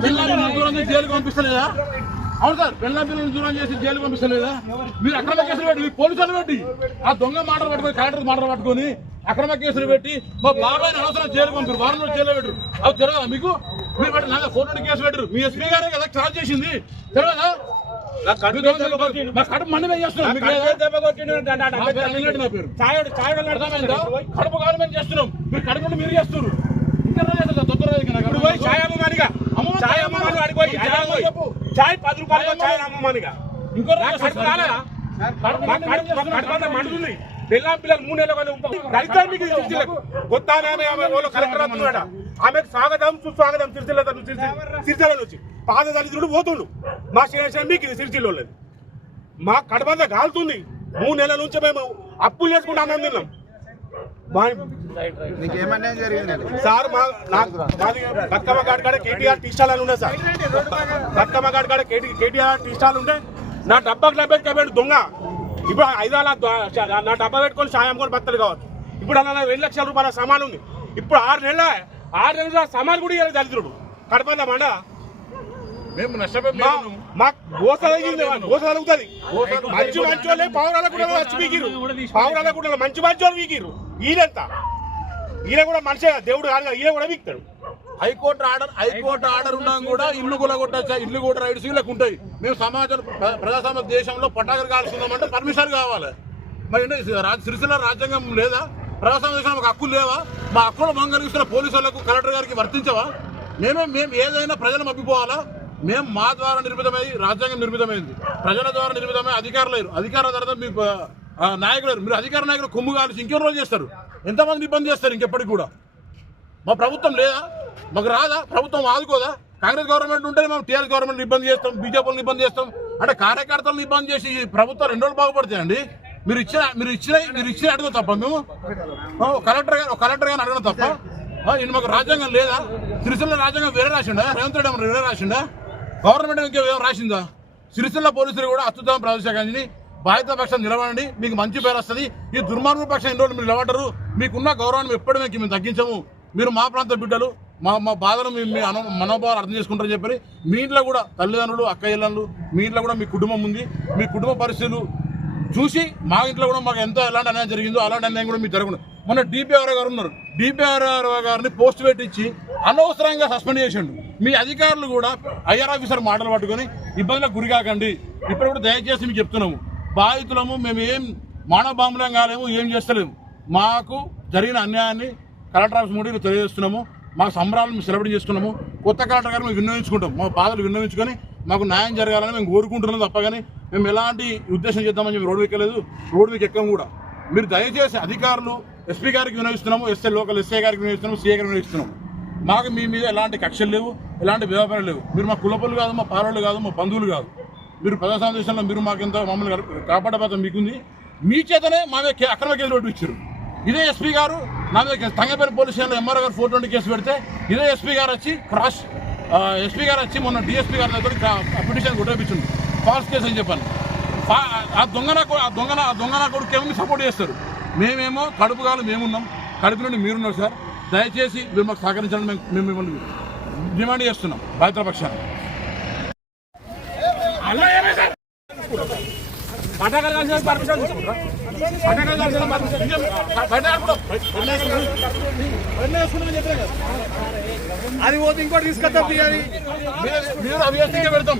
జైలుకి పంపిస్తలేదా? అవును సార్ పెళ్ళ పిల్లల్ని దూరం చేసి జైలుకి పంపిస్తలేదా? మీరు అక్రమ కేసులు పెట్టి మీ పోలీసులు పెట్టి ఆ దొంగ మాటలు పట్టుకొని కలెక్టర్ మాటలు పట్టుకొని అక్రమ కేసులు పెట్టి మా బాబాయ్ అనవసరం జైలుకి పంపారు వారం రోజులు జైల్లో పెట్టరు. అవి తెలియదా మీకు? మీరు పెట్టి నాకు ఫోటో కేసు పెట్టరు. మీ ఎస్పీ గారే కదా చార్జ్ చేసింది. తెలియదా నా కడుపు మీరు దొంగ దెబ్బ కొట్టిండు. మా కడుపు మండి మీద చేస్తున్నాం కడుపు మేము చేస్తున్నాం. మీరు కడుపు మీరు చేస్తున్నారు. ఇంకా చేస్తారు తొందర ఇప్పుడు పోయి చాయ్ అమ్మమని చాయ్ అమ్మమాని వాడికి పోయి చాయ్ చాయ్ పోయి. చెప్పు. చాయ్ పది రూపాయలు చాయ్ అమ్మమానిగా ఇంకో మండుతుంది పిల్లం పిల్లలు మూడు నెలలు. దళితులు మీకు ఇది సిరిసిల్లకు. కొత్త కలెక్టర్ అవుతున్నాడ ఆమెకు స్వాగతం సుస్వాగతం సిరిసిల్ల సిరిసిల్ల నుంచి. పాద దళితుడు పోతుండు. మా స్టేషన్ మీకు ఇది సిరిసిల్ల. మా కడబంద కాలుతుంది మూడు నెలల నుంచి మేము అప్పులు చేసుకుంటూ అన్నం తిన్నాం. సార్ గాడి కాడ కేటీఆర్ టీ స్టాల్ అని ఉండే సార్. కాడ కేటీఆర్ టీ స్టాల్ నా డబ్బాకి డబ్బా పెట్టుకోబెట్టు దొంగ. ఇప్పుడు ఐదాల నా డబ్బా పెట్టుకొని సాయం కూడా బత్తలు కావచ్చు. ఇప్పుడు అలా రెండు లక్షల రూపాయల సమాన్ ఉంది. ఇప్పుడు ఆరు నెలల ఆరు నెలల సమాన్ కూడా ఇవ్వలేదు దళితుడు. కడపంద మండ మేము నష్టపోయి మా మా గోస తగిలింది గోస తగులుతుంది. మంచి మంచి వాళ్ళే పావురాల కూడా వచ్చి వీకిరు పావురాల కూడా మంచి మంచి వాళ్ళు వీకిరు ఈయనంత. ఈయన కూడా మనిషి దేవుడు కాదు ఈయన కూడా వీక్తాడు high court order high court order ఉన్నా కూడా ఇల్లు కూడా కొట్టచ్చా ఇల్లు కూడా రైట్స్ వీళ్ళకి ఉంటాయి. మేము సమాజం ప్ర- ప్రజాస్వామ్య దేశంలో పటాకులు కాల్చుకుందామంటే పర్మిషన్ కావాలి. మరి సిరిసిల్ల రాజ్యాంగం లేదా? ప్రజాస్వామ్య దేశంలో మాకు హక్కులు లేవా? మా హక్కులు మంగలిస్తున్న పోలీసు వాళ్ళకు కలెక్టర్ గారికి వర్తించవా? మేమే మేము ఏదైనా ప్రజలు మప్పిపోవాలా మేము మా ద్వారా నిర్మితమై రాజ్యాంగం నిర్మితమైంది. ప్రజల ద్వారా నిర్మితమై అధికారులు లేరు. అధికారుల తర్వాత మీ నాయకులు మీరు అధికార నాయకులు కొమ్ము కాల్చి ఇంకెన్ని రోజు చేస్తారు? ఎంతమంది ఇబ్బంది చేస్తారు ఇంకెప్పటికి కూడా? మా ప్రభుత్వం లేదా? మాకు రాదా? ప్రభుత్వం ఆదుకోదా? కాంగ్రెస్ గవర్నమెంట్ ఉంటే మేము టీఆర్ఎస్ గవర్నమెంట్ ఇబ్బంది చేస్తాం బీజేపీని ఇబ్బంది చేస్తాం. అంటే కార్యకర్తలను ఇబ్బంది చేసి ఈ ప్రభుత్వం రెండు రోజులు బాగుపడతాయండి? మీరు ఇచ్చిన మీరు ఇచ్చిన మీరు ఇచ్చిన అడగడం తప్ప మేము? కలెక్టర్ గారు కలెక్టర్ గారిని అడగడం తప్ప? ఇది మాకు రాజ్యాంగం లేదా? సిరిసిల్ల రాజ్యాంగం వేరే రాసిండా? రేవంత్ రెడ్డి వేరే రాసిండా? గవర్నమెంట్ ఇంకేం రాసిందా? సిరిసిల్ల పోలీసులు కూడా అత్యుత్తమ ప్రవేశాన్ని బాధ్యత పక్షం నిలబడండి మీకు మంచి పేరు వస్తుంది. ఈ దుర్మార్గ పక్షం ఎన్ని రోజులు మీరు నిలబడరు మీకున్న గౌరవాన్ని ఎప్పుడు మీకు మేము తగ్గించము. మీరు మా ప్రాంత బిడ్డలు మా మా బాధను మీ మీ అను మనోభావాలు అర్థం చేసుకుంటారని చెప్పి మీ ఇంట్లో కూడా తల్లిదండ్రులు అక్కయ్యలు మీ ఇంట్లో కూడా మీ కుటుంబం ఉంది. మీ కుటుంబ పరిస్థితులు చూసి మా ఇంట్లో కూడా మాకు ఎంత ఎలాంటి అన్యాయం జరిగిందో అలాంటి అన్యాయం కూడా మీకు జరగదు మొన్న డిపిఆర్ఓ గారు ఉన్నారు. డిపిఆర్ఓ గారిని పోస్ట్ పెట్టించి అనవసరంగా సస్పెండ్ చేసిండు. మీ అధికారులు కూడా ఐఆర్ ఆఫీసర్ మాటలు పట్టుకొని ఇబ్బందులకు గురి కాకండి. ఇప్పుడు కూడా దయచేసి మీకు చెప్తున్నాము. బాధితులము మేము ఏం మానభాములం కాలేము ఏం చేస్తలేము. మాకు జరిగిన అన్యాయాన్ని కలెక్టర్ ఆఫీస్ ముందు తెలియజేస్తున్నాము. మా సంబరాలను మేము సెలబ్రేట్ చేసుకున్నాము. కొత్త కలెక్టర్ గారు మేము విన్నవించుకుంటాం మా బాధలు విన్నవించుకొని మాకు న్యాయం జరగాలని మేము కోరుకుంటున్నాం తప్ప కానీ మేము ఎలాంటి ఉద్దేశం చేద్దామని చెప్పి రోడ్డు ఎక్కలేదు రోడ్డు మీకు ఎక్కం కూడా. మీరు దయచేసి అధికారులు ఎస్పీ గారికి వినవిస్తున్నాము ఎస్ఐ లోకల్ ఎస్ఐ గారికి వినవిస్తున్నాము సీఏ గారికి వినియోగిస్తున్నాము. మాకు మీ మీద ఎలాంటి కక్షలు లేవు ఎలాంటి వ్యాపారాలు లేవు. మీరు మా కులపలు కాదు మా పాలలు కాదు మా బంధువులు కాదు. మీరు ప్రజాస్వామ్య దేశంలో మీరు మాకు ఎంత మమ్మల్ని కాపాడే కాపాడబోతాం మీకుంది. మీ చేతనే మా మీద అక్రమ కేసులు పెట్టించారు ఇదే ఎస్పీ గారు నా మీద తంగపేరు పోలీస్ స్టేషన్లో ఎంఆర్ఓ గారు ఫోర్ ట్వంటీ కేసు పెడితే ఇదే ఎస్పీ గారు వచ్చి క్రాస్ ఎస్పీ గారు వచ్చి మొన్న డిఎస్పీ గారి దగ్గర పిటిషన్ కొట్టేపించింది ఫాల్స్ కేసు అని చెప్పాను. ఆ దొంగన ఆ దొంగన ఆ దొంగన కొడుకు ఏమో సపోర్ట్ చేస్తారు. మేమేమో కడుపు కాలు మేమున్నాం. కడుపు నుండి మీరున్నారు సార్. దయచేసి మీరు మాకు సహకరించాలని మేము మేము మిమ్మల్ని డిమాండ్ చేస్తున్నాం బాధితుల పక్షాన్ని పటాకాలు పర్మిషన్ తీసుకుంటారా? పటాకాలు పర్మిషన్ బయట. అది పోతే ఇంకోటి తీసుకొస్తా బిర్యానీ మీరు- అవియాసంగా పెడతాం.